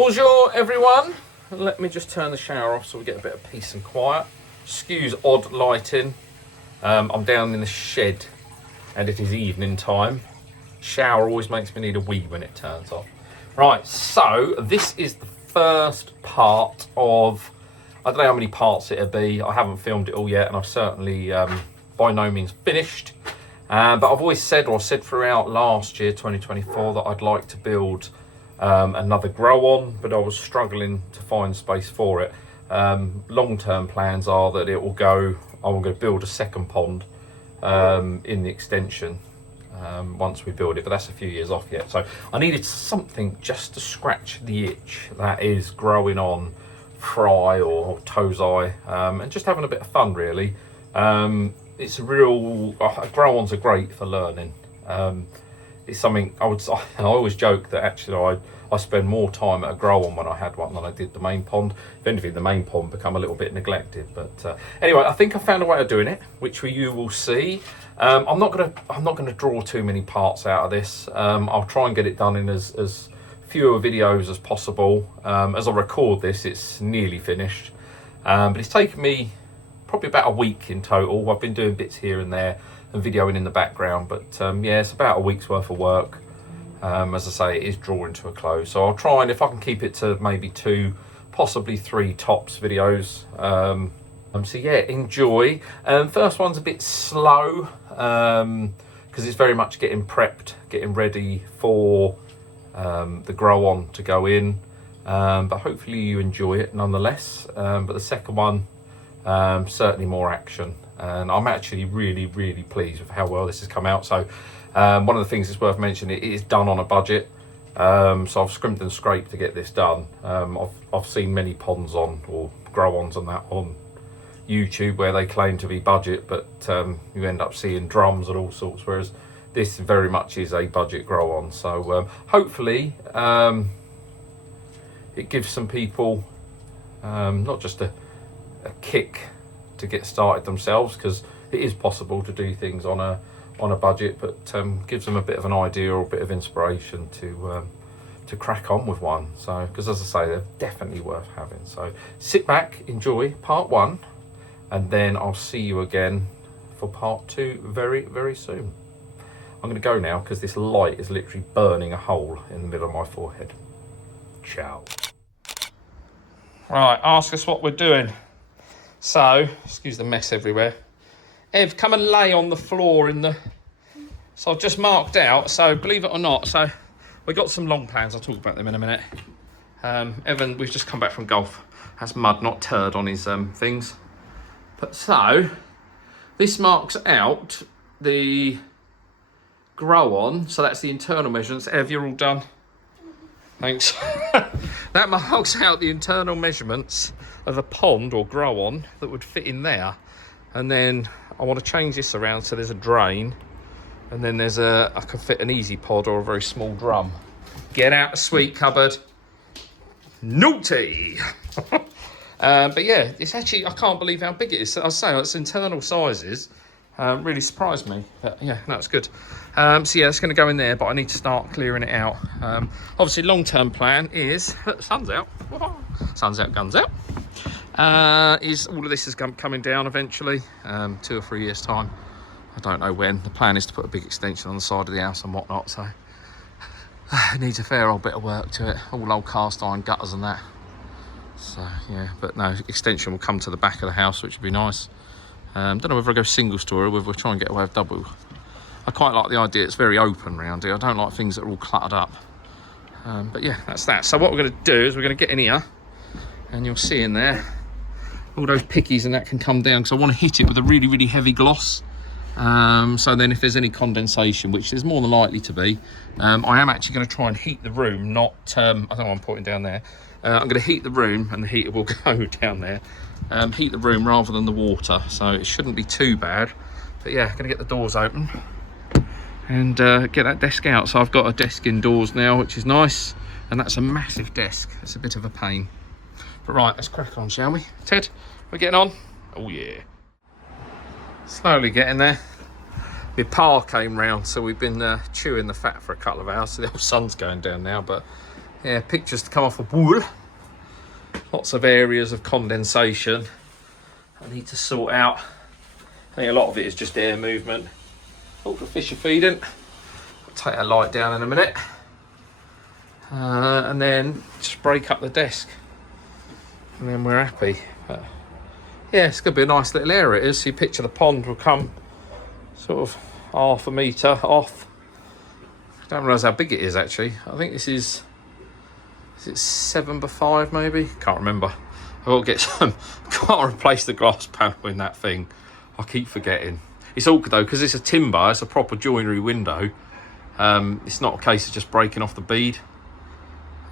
Bonjour everyone. Let me just turn the shower off so we get a bit of peace and quiet. Excuse odd lighting. I'm down in the shed and it is evening time. Shower always makes me need a wee when it turns off. Right, so this is the first part of, I don't know how many parts it'll be. I haven't filmed it all yet, and I've certainly by no means finished. But I've always said, or said throughout last year, 2024, that I'd like to build another grow on, but I was struggling to find space for it. Long-term plans are that it will go, I'm going to build a second pond in the extension once we build it, but that's a few years off yet. So I needed something just to scratch the itch, that is growing on fry or tozai, and just having a bit of fun really. It's a real, grow-ons are great for learning. It's something I always joke that actually I spend more time at a grow-on when I had one than I did the main pond. If anything, the main pond become a little bit neglected. But anyway, I think I found a way of doing it, which you will see. I'm not gonna draw too many parts out of this. I'll try and get it done in as fewer videos as possible. As I record this, it's nearly finished, but it's taken me probably about a week in total. I've been doing bits here and there and videoing in the background, but yeah, it's about a week's worth of work. As I say, it is drawing to a close, so I'll try, and if I can keep it to maybe 2, possibly 3 tops videos. So yeah, enjoy. First one's a bit slow because it's very much getting prepped, getting ready for the grow on to go in, but hopefully you enjoy it nonetheless. But the second one, certainly more action, and I'm actually really pleased with how well this has come out. So one of the things that's worth mentioning, it is done on a budget. So I've scrimped and scraped to get this done. I've seen many ponds on, or grow-ons and that on YouTube where they claim to be budget, but you end up seeing drums and all sorts, whereas this very much is a budget grow-on. So hopefully it gives some people not just a kick to get started themselves, because it is possible to do things on a budget, but gives them a bit of an idea or a bit of inspiration to crack on with one. So, because as I say, they're definitely worth having. So sit back, enjoy part 1, and then I'll see you again for part 2 very soon. I'm going to go now because this light is literally burning a hole in the middle of my forehead. Ciao. Right, ask us what we're doing. So, excuse the mess everywhere. Ev, come and lay on the floor in the... So I've just marked out, so believe it or not, so we've got some long plans, I'll talk about them in a minute. Evan, we've just come back from golf, has mud, not turd on his things. But so, this marks out the grow on, so that's the internal measurements. Ev, you're all done? Thanks. That marks out the internal measurements of a pond or grow on that would fit in there. And then I want to change this around so there's a drain, and then there's I can fit an easy pod or a very small drum. Get out the sweet cupboard. Naughty. But yeah, it's actually, I can't believe how big it is. I say its internal sizes really surprised me. But yeah, no, it's good. So yeah, it's going to go in there, but I need to start clearing it out. Obviously, long-term plan is, sun's out. Sun's out, guns out. Is all of this is coming down eventually, 2 or 3 years time. I don't know when. The plan is to put a big extension on the side of the house and whatnot, so it needs a fair old bit of work to it. All old cast iron gutters and that. So yeah, but no, extension will come to the back of the house, which would be nice. Don't know whether I go single story or whether we'll try and get away with double. I quite like the idea, it's very open around here. I don't like things that are all cluttered up. But yeah, that's that. So what we're going to do is we're going to get in here, and you'll see in there all those pickies and that can come down, because I want to hit it with a really heavy gloss. So then if there's any condensation, which there's more than likely to be, I am actually going to try and heat the room, not, I don't know what I'm putting down there. I'm going to heat the room, and the heater will go down there. Heat the room rather than the water, so it shouldn't be too bad. But yeah, going to get the doors open and get that desk out. So I've got a desk indoors now, which is nice, and that's a massive desk. It's a bit of a pain. But right, let's crack on, shall we? Ted, we're getting on? Oh yeah. Slowly getting there. My pa came round, so we've been chewing the fat for a couple of hours. So the old sun's going down now, but Yeah, pictures to come off of wool. Lots of areas of condensation I need to sort out. I think a lot of it is just air movement. Oh, the fish are feeding. I'll take that light down in a minute. And then just break up the desk. And then we're happy. But yeah, it's going to be a nice little area it is. So you picture the pond will come sort of half a metre off. I don't realise how big it is actually. I think this is it 7x5 maybe? Can't remember. I've got to get some, can't replace the glass panel in that thing. I keep forgetting. It's awkward though, because it's a timber, it's a proper joinery window. It's not a case of just breaking off the bead.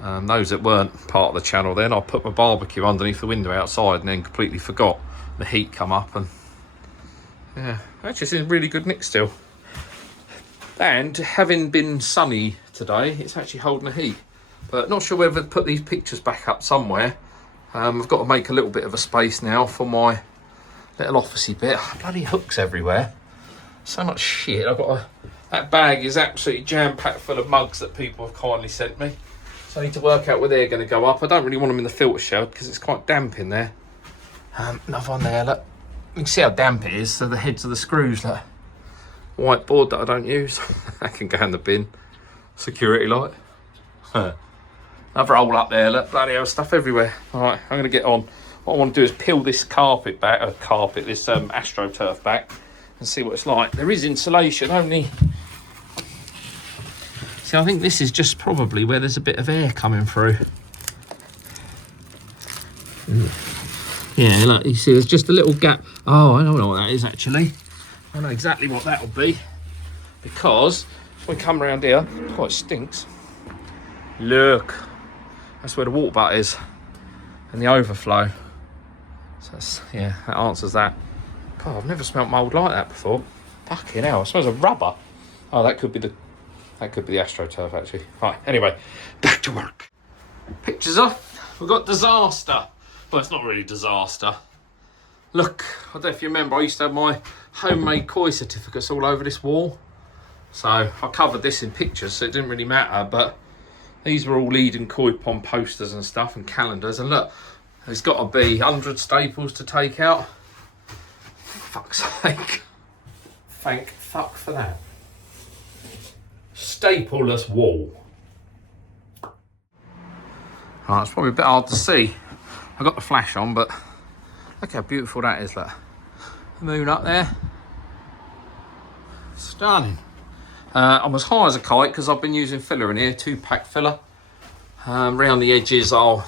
Those that weren't part of the channel then, I put my barbecue underneath the window outside and then completely forgot. The heat come up and yeah, actually it's in really good nick still. And having been sunny today, it's actually holding the heat. But not sure whether to put these pictures back up somewhere. I've got to make a little bit of a space now for my little officey bit. Bloody hooks everywhere. So much shit. That bag is absolutely jam-packed full of mugs that people have kindly sent me. So I need to work out where they're going to go up. I don't really want them in the filter shed because it's quite damp in there. Another one there, look. You can see how damp it is. So the heads of the screws, look. White board that I don't use. That can go in the bin. Security light. Another hole up there, look. Bloody hell, stuff everywhere. All right, I'm going to get on. What I want to do is peel this carpet back, this AstroTurf back and see what it's like. There is insulation only. See, I think this is just probably where there's a bit of air coming through. Yeah, look, you see there's just a little gap. Oh, I don't know what that is actually. I know exactly what that'll be. Because when we come around here, oh, it stinks. Look, that's where the water butt is and the overflow. So that's, yeah, that answers that. God, I've never smelt mould like that before. Fucking hell, it smells of rubber. Oh, that could be the AstroTurf actually. Right, anyway, back to work. Pictures off. We've got disaster. Well, it's not really disaster. Look, I don't know if you remember, I used to have my homemade koi certificates all over this wall. So I covered this in pictures, so it didn't really matter, but these were all Eden Koi Pond posters and stuff and calendars. And look, there's got to be 100 staples to take out. For fuck's sake. Thank fuck for that. Stapleless wall. Right, it's probably a bit hard to see. I got the flash on, but look how beautiful that is. Look, the moon up there. Stunning. I'm as high as a kite because I've been using filler in here, 2-pack filler. Round the edges, they'll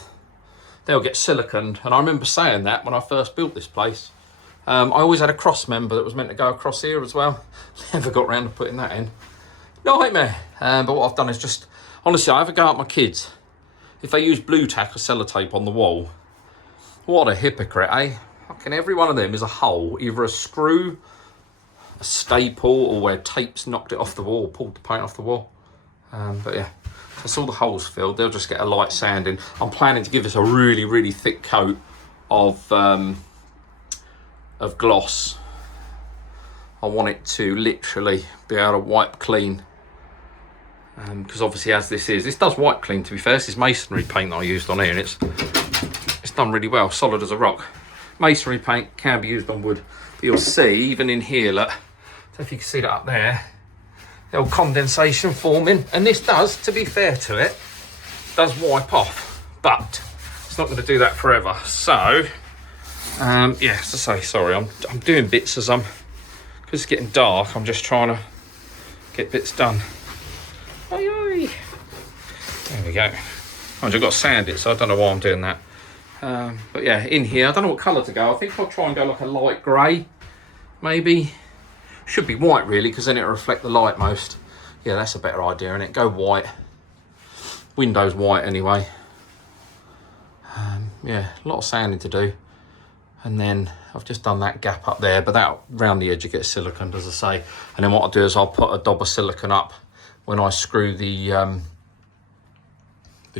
get siliconed, and I remember saying that when I first built this place. I always had a cross member that was meant to go across here as well. Never got round to putting that in. Nightmare. But what I've done is just, honestly, I have a go at my kids. If they use blue tack or sellotape on the wall, what a hypocrite, eh? Fucking every one of them is a hole, either a screw, a staple, or where tape's knocked it off the wall, pulled the paint off the wall. But yeah, that's all the holes filled. They'll just get a light sanding. I'm planning to give this a really, really thick coat of gloss. I want it to literally be able to wipe clean. Because obviously, as this does wipe clean, to be fair. This is masonry paint that I used on here, and it's done really well, solid as a rock. Masonry paint can be used on wood, but you'll see, even in here, look, I don't know if you can see that up there, the old condensation forming, and this does, to be fair to it, does wipe off, but it's not going to do that forever. So, yeah, as I say, sorry, I'm doing bits as because it's getting dark, I'm just trying to get bits done. Oi, oi. There we go. I've got to sand it, so I don't know why I'm doing that. But yeah, in here, I don't know what colour to go. I think I'll try and go like a light grey, maybe. Should be white really, because then it'll reflect the light most. Yeah, that's a better idea, innit? Go white. Windows white anyway. Yeah, a lot of sanding to do. And then I've just done that gap up there, but that round the edge you get silicone, as I say. And then what I'll do is I'll put a dob of silicone up when I screw the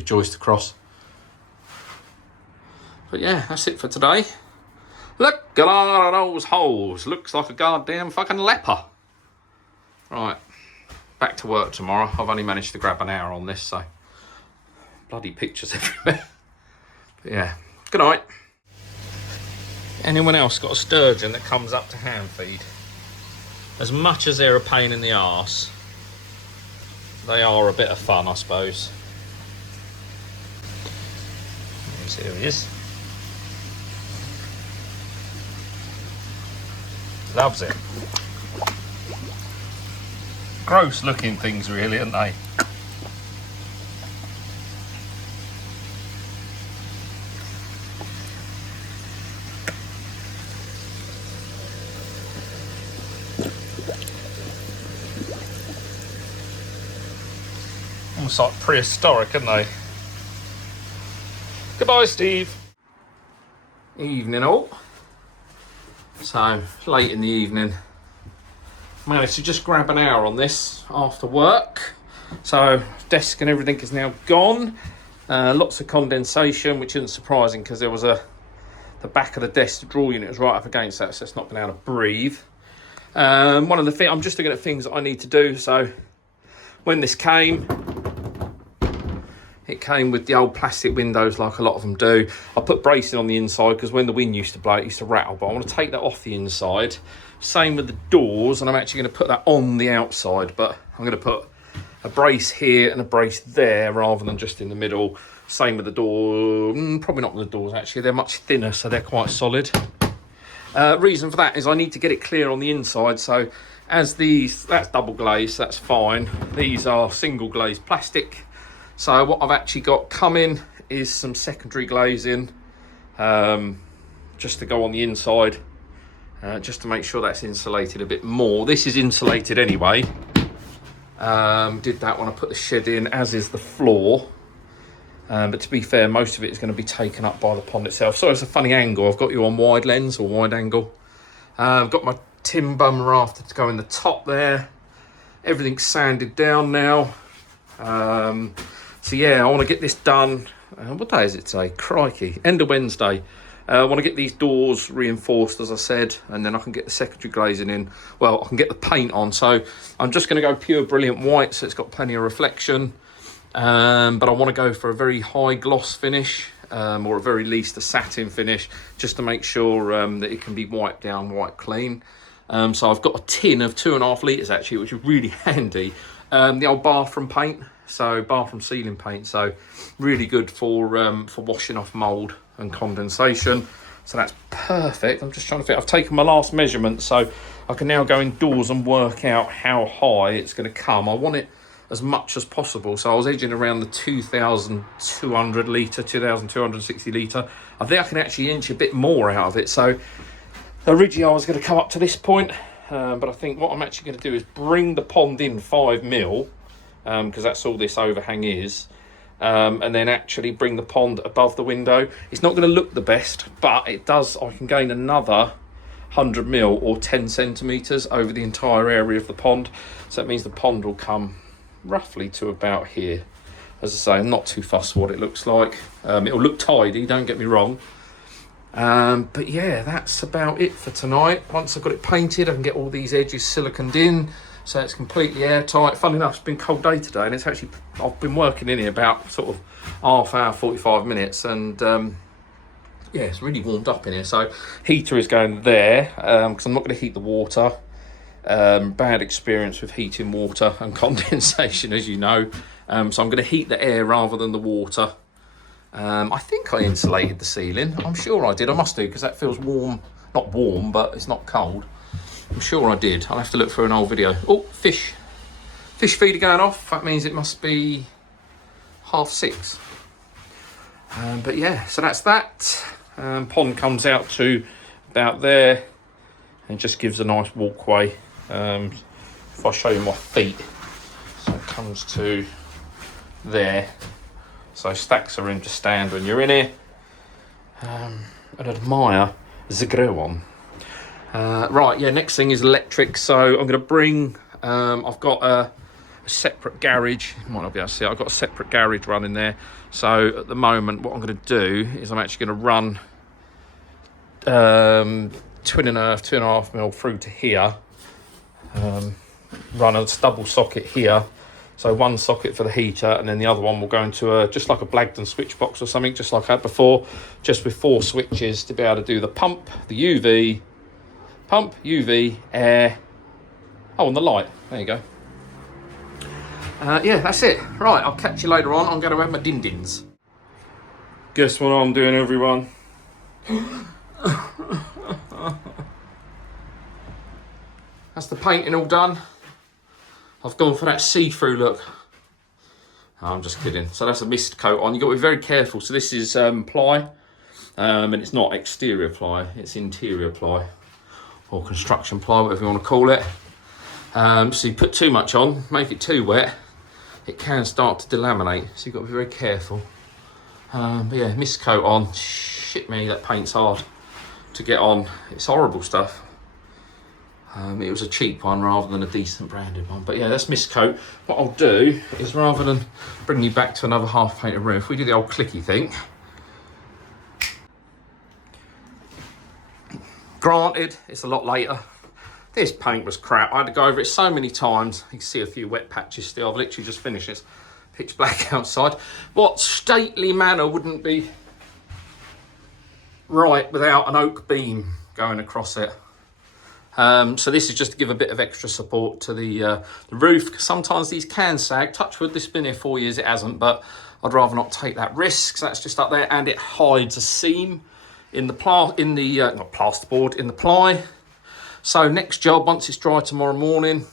joist across. But yeah, that's it for today. Look at all of those holes. Looks like a goddamn fucking leper. Right, back to work tomorrow. I've only managed to grab an hour on this, so Bloody pictures everywhere. But yeah, good night. Anyone else got a sturgeon that comes up to hand feed? As much as they're a pain in the arse, they are a bit of fun, I suppose. Here he is. Loves it. Gross looking things really, aren't they? Almost like prehistoric, aren't they? Goodbye, Steve. Evening all. So, late in the evening. Managed to just grab an hour on this after work. So, desk and everything is now gone. Lots of condensation, which isn't surprising because there was the back of the desk, the drawer unit was right up against that, so it's not been able to breathe. One of the things, I'm just looking at things that I need to do. So, when this came, it came with the old plastic windows like a lot of them do. I put bracing on the inside because when the wind used to blow, it used to rattle, but I want to take that off the inside. Same with the doors, and I'm actually going to put that on the outside, but I'm going to put a brace here and a brace there rather than just in the middle. Same with the door, probably not with the doors actually, they're much thinner, so they're quite solid. Reason for that is I need to get it clear on the inside, so as these, that's double glazed, so that's fine. These are single glazed plastic. So what I've actually got coming is some secondary glazing, just to go on the inside, just to make sure that's insulated a bit more. This is insulated anyway. Did that when I put the shed in, as is the floor. But to be fair, most of it is going to be taken up by the pond itself. So it's a funny angle. I've got you on wide lens or wide angle. I've got my tin bum rafter to go in the top there. Everything's sanded down now. So yeah, I want to get this done. What day is it today? Crikey, end of Wednesday. I want to get these doors reinforced, as I said, and then I can get the secondary glazing in. Well, I can get the paint on. So I'm just going to go pure brilliant white, so it's got plenty of reflection. But I want to go for a very high gloss finish, or at very least a satin finish, just to make sure that it can be wiped down, wiped clean. So I've got a tin of 2.5 litres actually, which is really handy. The old bathroom paint. So bathroom ceiling paint, so really good for washing off mould and condensation. So that's perfect. I'm just trying to think. I've taken my last measurement, so I can now go indoors and work out how high it's going to come. I want it as much as possible, so I was edging around the 2,200 litre, 2,260 litre. I think I can actually inch a bit more out of it. So originally I was going to come up to this point, but I think what I'm actually going to do is bring the pond in 5 mil. Because that's all this overhang is, and then actually bring the pond above the window. It's not going to look the best, but it does. I can gain another 100 mil or 10 centimetres over the entire area of the pond. So that means the pond will come roughly to about here. As I say, I'm not too fussed what it looks like. It'll look tidy, don't get me wrong. But yeah, that's about it for tonight. Once I've got it painted, I can get all these edges siliconed in. So it's completely airtight. Funny enough, it's been a cold day today, and it's actually, I've been working in here about sort of half hour, 45 minutes, and yeah, it's really warmed up in here. So heater is going there, because I'm not going to heat the water. Bad experience with heating water and condensation, as you know. So I'm going to heat the air rather than the water. I think I insulated the ceiling. I'm sure I did. I must do, because that feels warm. Not warm, but it's not cold. I'm sure I did. I'll have to look for an old video. Oh, fish. Fish feeder going off. That means it must be 6:30. But yeah, so that's that. Pond comes out to about there and just gives a nice walkway. If I show you my feet, so it comes to there. So stacks are in to stand when you're in here. And admire the grow on. Right, yeah, next thing is electric. So I'm going to bring, I've got a separate garage. You might not be able to see it. I've got a separate garage running there. So at the moment, what I'm going to do is I'm actually going to run 2.5 mil through to here. Run a double socket here So one socket for the heater, and then the other one will go into just like a Blagdon switch box or something, just like I had before, just with 4 switches to be able to do the pump, the UV, air, and the light. There you go. Yeah, that's it. Right, I'll catch you later on. I'm going to have my din-dins. Guess what I'm doing, everyone? That's the painting all done. I've gone for that see-through look. Oh, I'm just kidding. So that's a mist coat on. You've got to be very careful. So this is ply, and it's not exterior ply, it's interior ply, or construction ply, whatever you want to call it. So you put too much on, make it too wet, it can start to delaminate. So you've got to be very careful. But yeah, mist coat on. Shit me, that paint's hard to get on. It's horrible stuff. It was a cheap one rather than a decent branded one. But yeah, that's mist coat. What I'll do is, rather than bring you back to another half painted room, if we do the old clicky thing. Granted, it's a lot later. This paint was crap. I had to go over it so many times. You can see a few wet patches still. I've literally just finished this. Pitch black outside. What stately manor wouldn't be right without an oak beam going across it? So this is just to give a bit of extra support to the roof. Sometimes these can sag. Touch wood, this has been here 4 years, it hasn't, but I'd rather not take that risk. So that's just up there, and it hides a seam in the not plasterboard, in the ply. So next job, once it's dry tomorrow morning,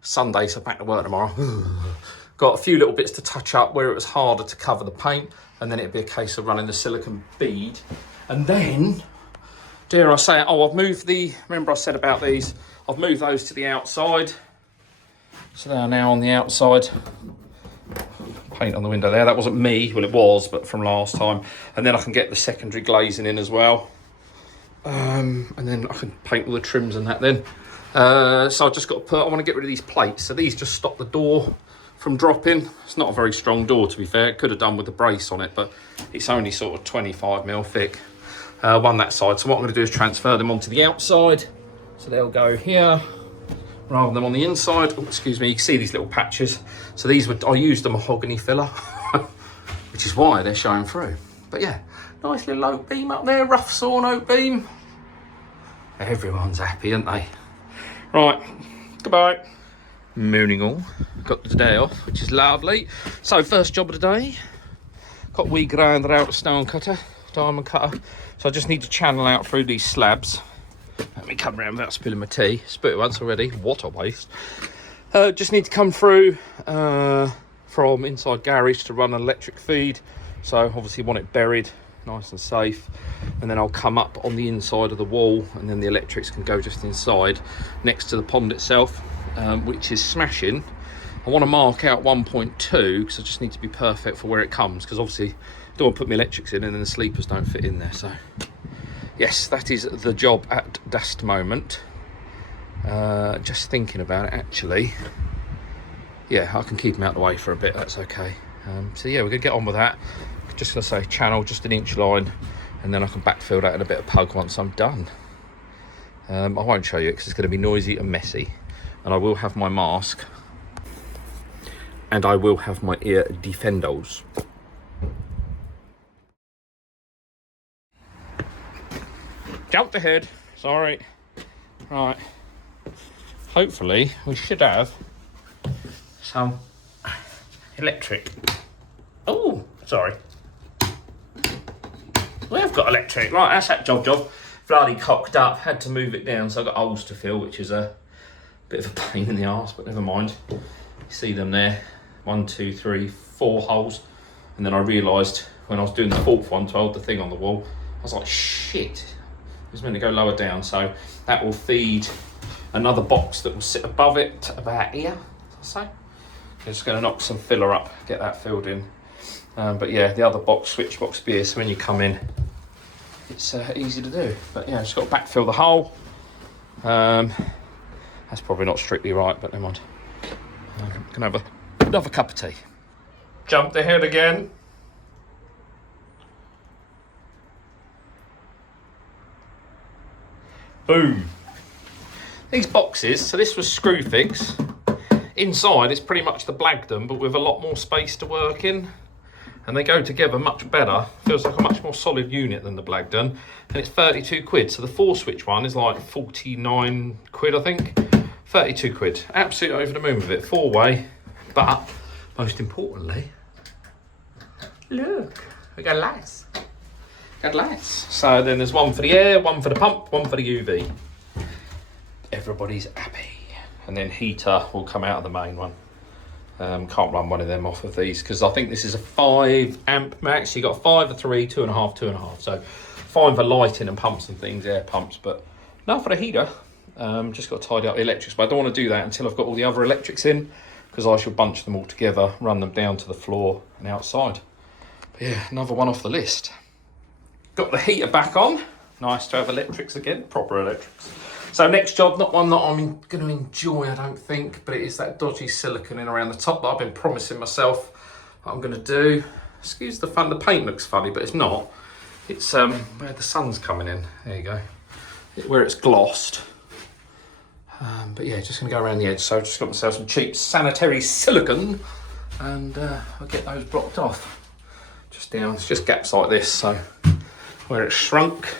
Sunday, so back to work tomorrow. Got a few little bits to touch up where it was harder to cover the paint, and then it'd be a case of running the silicone bead, and then, dare I say it, I've moved remember I said about these, I've moved those to the outside. So they are now on the outside. Paint on the window there, that wasn't me, well it was, but from last time. And then I can get the secondary glazing in as well. And then I can paint all the trims and that then. So I've just got to I want to get rid of these plates. So these just stop the door from dropping. It's not a very strong door, to be fair. It could have done with the brace on it, but it's only sort of 25mm thick. One that side. So what I'm going to do is transfer them onto the outside. So they'll go here rather than on the inside. Oh, excuse me, you can see these little patches. So I used a mahogany filler, which is why they're showing through. But yeah, nice little oak beam up there, rough sawn oak beam. Everyone's happy, aren't they? Right, goodbye. Mooning all, got the day off, which is lovely. So first job of the day, got wee grinder out, a stone cutter, diamond cutter. So I just need to channel out through these slabs. Let me come around without spilling my tea. Spit it once already, what a waste. Just need to come through from inside garage to run an electric feed. So obviously want it buried, nice and safe. And then I'll come up on the inside of the wall, and then the electrics can go just inside next to the pond itself, which is smashing. I want to mark out 1.2 because I just need to be perfect for where it comes, because obviously I don't want to put my electrics in and then the sleepers don't fit in there. So yes, that is the job at this moment. Just thinking about it, actually. Yeah, I can keep them out of the way for a bit, that's okay. So yeah, we're going to get on with that. Just going to say channel just an inch line, and then I can backfill that in a bit of pug once I'm done. I won't show you because it's going to be noisy and messy. And I will have my mask. And I will have my ear defendos. Jumped ahead, sorry. Right. Hopefully we should have some electric. Oh, sorry. We have got electric. Right, that's that job. Bloody cocked up. Had to move it down, so I've got holes to fill, which is a bit of a pain in the arse, but never mind. You see them there. 1, 2, 3, 4 holes. And then I realised when I was doing the 4th one to hold the thing on the wall, I was like, shit. It was meant to go lower down, so that will feed another box that will sit above it about here, I'll say. Just going to knock some filler up, get that filled in. But yeah, the other box, switch box beer, so when you come in, it's easy to do. But yeah, just got to backfill the hole. That's probably not strictly right, but never mind. Can have another cup of tea. Jumped ahead again. Boom. These boxes, so this was Screwfix. Inside it's pretty much the Blagdon, but with a lot more space to work in. And they go together much better. Feels like a much more solid unit than the Blagdon. And it's 32 quid. So the 4-switch one is like 49 quid, I think. 32 quid. Absolutely over the moon with it. 4-way. But most importantly, look, we got lights. Got lights. So then there's one for the air, one for the pump, one for the UV. Everybody's happy. And then heater will come out of the main one. Can't run one of them off of these because I think this is a 5 amp max. You got 5, a 3, 2.5, 2.5. So fine for lighting and pumps and things, air pumps, but not for the heater. Just got to tidy up the electrics, but I don't want to do that until I've got all the other electrics in, because I shall bunch them all together, run them down to the floor and outside. But yeah, another one off the list. Got the heater back on. Nice to have electrics again, proper electrics. So next job, not one that I'm going to enjoy, I don't think, but it is that dodgy silicone in around the top that I've been promising myself that I'm going to do. Excuse the fun, the paint looks funny, but it's not. It's where the sun's coming in. There you go. Where it's glossed. But yeah, just going to go around the edge. So I've just got myself some cheap sanitary silicone and I'll get those blocked off. Just down, it's just gaps like this, so where it's shrunk.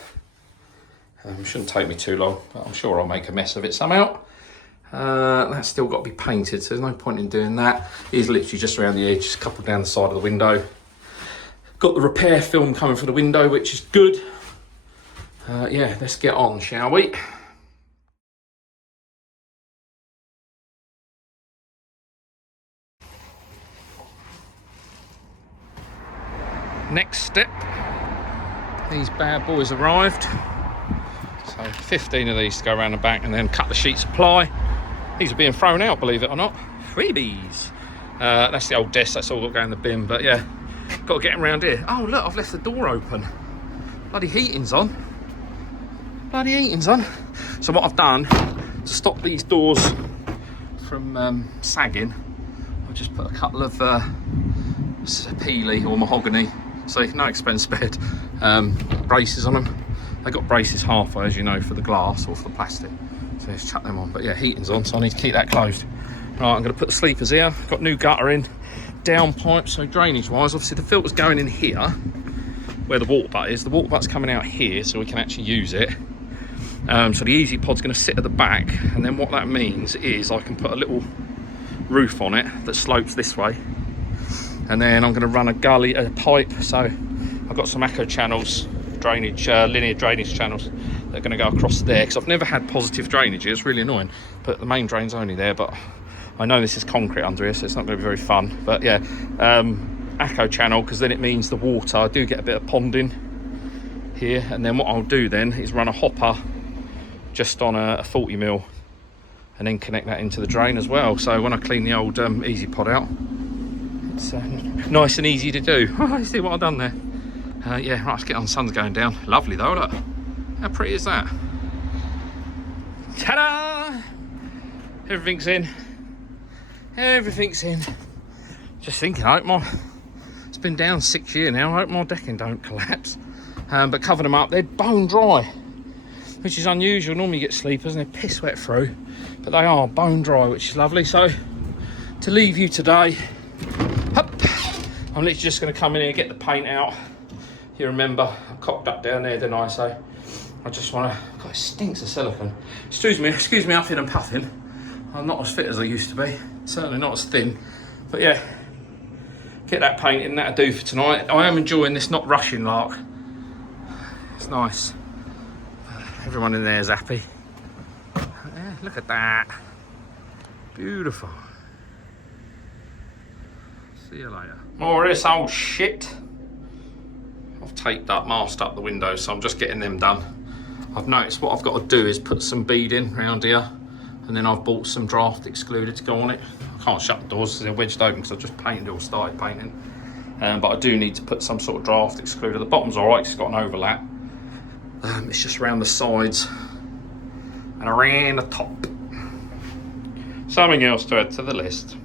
Shouldn't take me too long, but I'm sure I'll make a mess of it somehow. That's still got to be painted, so there's no point in doing that. It's literally just around the edge, just coupled down the side of the window. Got the repair film coming for the window, which is good. Yeah, let's get on, shall we? Next step, these bad boys arrived. So 15 of these to go around the back and then cut the sheets of ply. These are being thrown out, believe it or not. Freebies. That's the old desk, that's all got to go in the bin, but yeah, got to get them around here. Oh look, I've left the door open. Bloody heating's on. Bloody heating's on. So what I've done to stop these doors from sagging, I've just put a couple of peely or mahogany, so no expense spared, braces on them. They got braces halfway, as you know, for the glass or for the plastic. So let's chuck them on. But yeah, heating's on, so I need to keep that closed. Right, I'm going to put the sleepers here. Got new gutter in, down pipe, so drainage-wise, obviously the filter's going in here, where the water butt is. The water butt's coming out here, so we can actually use it. So the Easy Pod's going to sit at the back, and then what that means is I can put a little roof on it that slopes this way. And then I'm going to run a pipe, so I've got some echo channels, drainage, linear drainage channels that are going to go across there, because I've never had positive drainage here. It's really annoying, but the main drain's only there, but I know this is concrete under here, so it's not going to be very fun. But yeah, echo channel, because then it means the water, I do get a bit of ponding here, and then what I'll do then is run a hopper just on a 40 mil and then connect that into the drain as well. So when I clean the old Easy Pod out, it's nice and easy to do. Oh, you see what I've done there? Yeah, right, let's get on. The sun's going down. Lovely though, look. How pretty is that? Ta-da! Everything's in. Everything's in. Just thinking, I hope it's been down 6 years now. I hope my decking don't collapse. But cover them up. They're bone dry, which is unusual. Normally you get sleepers and they're piss wet through, but they are bone dry, which is lovely. So to leave you today, hup, I'm literally just going to come in here and get the paint out. You remember, I cocked up down there, didn't I? So I just want to, God, it stinks of silicone. Excuse me huffing and puffing. I'm not as fit as I used to be, certainly not as thin. But yeah, get that paint in, that'll do for tonight. I am enjoying this not rushing lark. It's nice. Everyone in there is happy. Yeah, look at that. Beautiful. See you later. More of this old shit. I've taped up, masked up the windows, so I'm just getting them done. I've noticed what I've got to do is put some beading around here, and then I've bought some draft excluder to go on it. I can't shut the doors because they're wedged open because I've just painted or started painting. But I do need to put some sort of draft excluder. The bottom's all right, it's got an overlap. It's just around the sides and around the top. Something else to add to the list.